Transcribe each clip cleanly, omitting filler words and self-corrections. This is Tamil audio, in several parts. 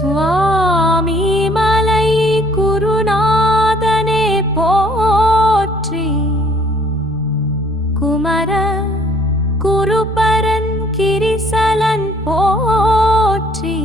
சுவாமி மலை குருநாதனே போற்றி. குமர குருபரன் கிரிசலன் போற்றி.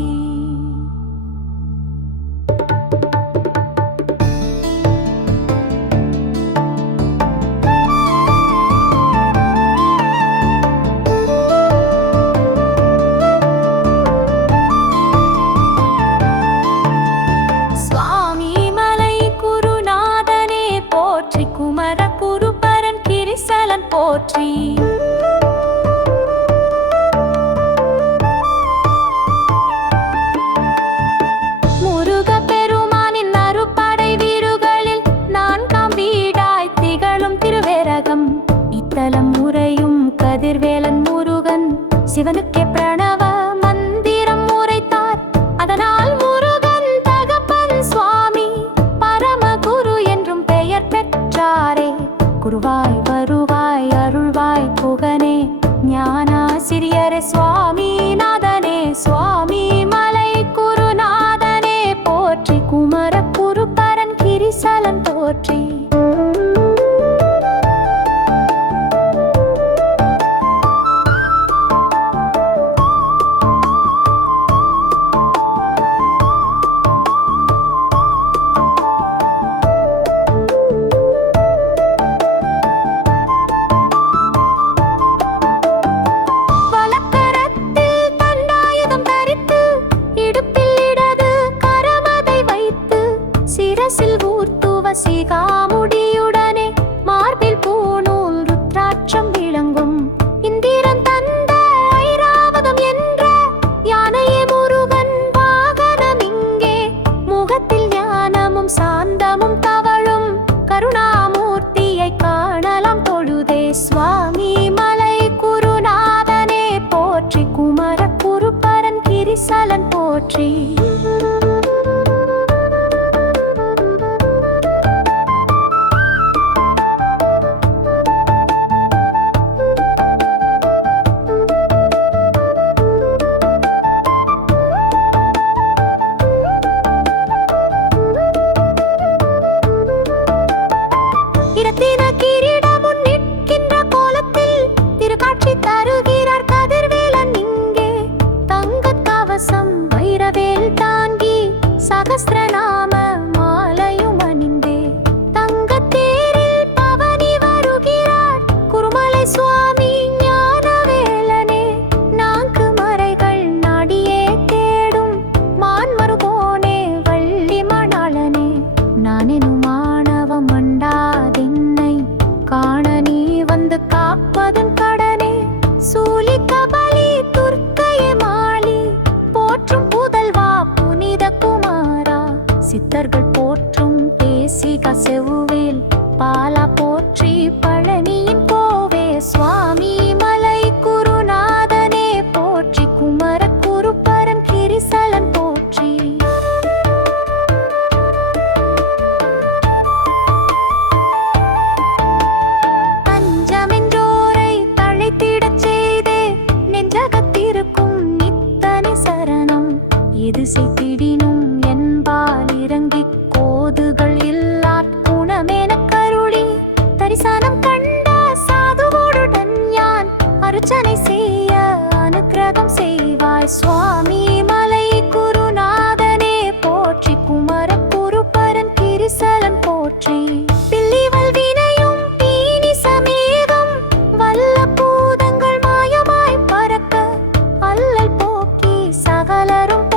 குமர குருபரன் கிரிசலன் போற்றி. முருக பெருமானின் அறுபடை வீடுகளில் நான்காம் வீடாய் திகழும் திருவேரகம். இத்தலம் முறையும் கதிர்வேலன் முருகன் சிவனுக்கே பிரணவ மந்திரம் உரைத்தார். அதனால் முருகன் தகப்பன் சுவாமி பரமகுரு என்றும் பெயர் பெற்றாரே. குருவாய் வருவாய் அருள்வாய் குகனே ஞானாசிரியரே சுவாமி நாதனே. சுவாமி மலை குருநாதனே போற்றி. குமர குருபரன் கிரிசலன் போற்றி. சிகாமுடியுடனே மார்பில் பூநூல் ருத்ராட்சம் விளங்கும். இந்திரன் தந்த ஐராவதம் என்ற யானையே முருகன் வாகனம் இங்கே. முகத்தில் ஞானமும் சாந்தமும் தவழும் கருணாமூர்த்தியை காணலாம் தொழுதே. சுவாமி மலை குருநாதனே போற்றி. குமர குருபரன் கிரிசலன் போற்றி. தருகிறார் கதிர்வேலன் இங்கே. தங்கக் கவசம் வைரவேல் தாங்கி சகஸ்ரநாம மாலையும் அணிந்தே. தங்கத்தேரில் பவனி வருகிறார் குருமலை சுவாமி ஞானவேலனே. நான்கு மறைகள் நாடியே தேடும் மான்மருகோனே வள்ளி மணாளனே. நானெனும் மாணவம் மண்டாதென்னை காண நீ வந்து காப்பதன் கடனே. சூலி கபலி துர்க்கையே மாளி போற்றும் புதல்வா புனித குமாரா. சித்தர்கள் போற்றும் தேசிக செவ்வேல் பாலா போற்றி. பழனியின் கோவே சுவாமி மலை குருநாதனே போற்றி. குமர குருபரன் கிரிசலன் போற்றி. எது செய்திடினும் என்பால் இறங்கிக் கோதுகள் இல்லாத் குணமெனக் கருளி. தரிசனம் கண்ட சாதுவோடுடன் யான் அர்ச்சனை செய்ய அனுக்கிரகம் செய்வாய். சுவாமி மலை குருநாதனே போற்றி. குமர குருபரன் கிரிசலன் போற்றி. பில்லிவல் வினையும் பீனி சமேகம் வல்ல பூதங்கள் மாயமாய் பறக்க அல்லல் போக்கி சகலரும்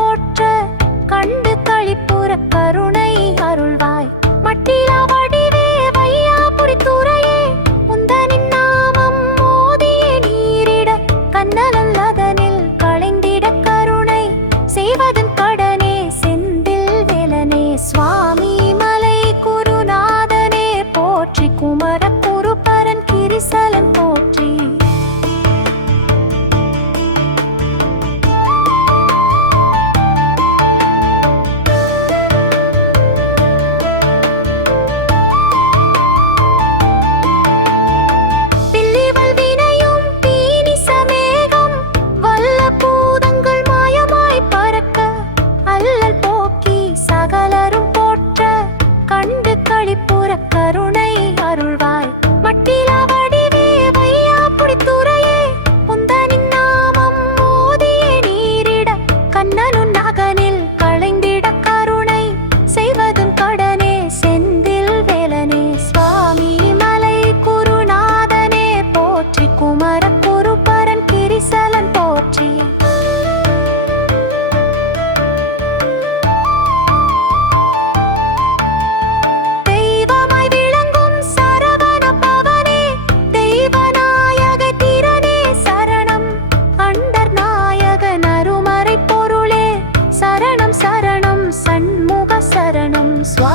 சுவா